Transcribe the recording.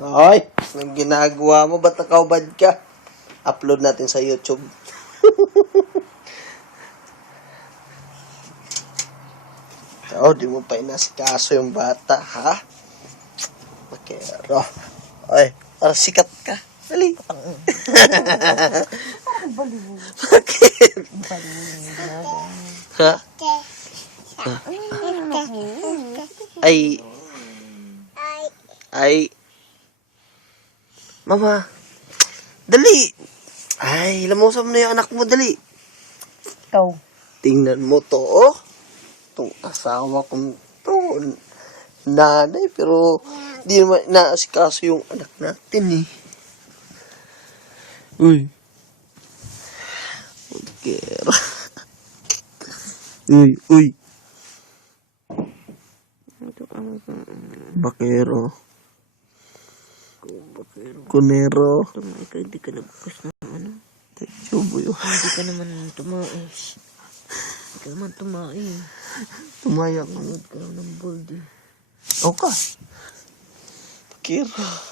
Ay, anong ginagawa mo? Ba't nakaubad ka? Upload natin sa YouTube. Oh, di mo pa inasikaso yung bata, ha? Makero. Ay, para sikat ka. Dali. Bakit? Ha? Ay. Mama. Dali. Ay, lamusam na yung anak mo, dali. Ikaw. Tingnan mo to, oh. Itong asawa kong to. Nanay, pero di naman inaasikaso yung anak natin, eh. Uy. Bakero. Uy. Bakero. Kunero. Tumay ka, hindi ka nagbukas ng ano. Chubo yun. Hindi ka naman tumais. Hindi ka naman tumain. Tumaya ka. Nanood ka lang ng bold eh. Okay. Bakero.